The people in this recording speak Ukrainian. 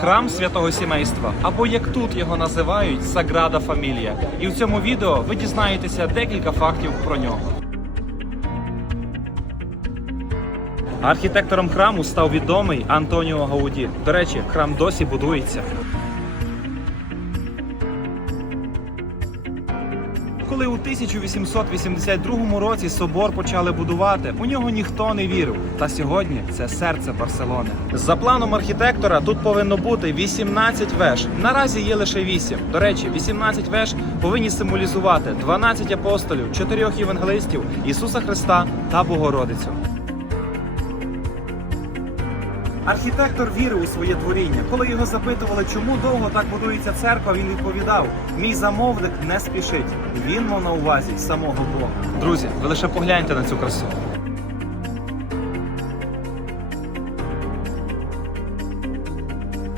храм святого сімейства, або як тут його називають Саграда Фамілія. І в цьому відео ви дізнаєтеся декілька фактів про нього. Архітектором храму став відомий Антоніо Гауді. До речі, храм досі будується. Коли у 1882 році собор почали будувати, у нього ніхто не вірив. Та сьогодні це серце Барселони. За планом архітектора тут повинно бути 18 веж. Наразі є лише 8. До речі, 18 веж повинні символізувати 12 апостолів, 4 євангелистів, Ісуса Христа та Богородицю. Архітектор вірив у своє творіння. Коли його запитували, чому довго так будується церква, він відповідав: мій замовник не спішить. Він мав на увазі самого Бога. Друзі, ви лише погляньте на цю красу.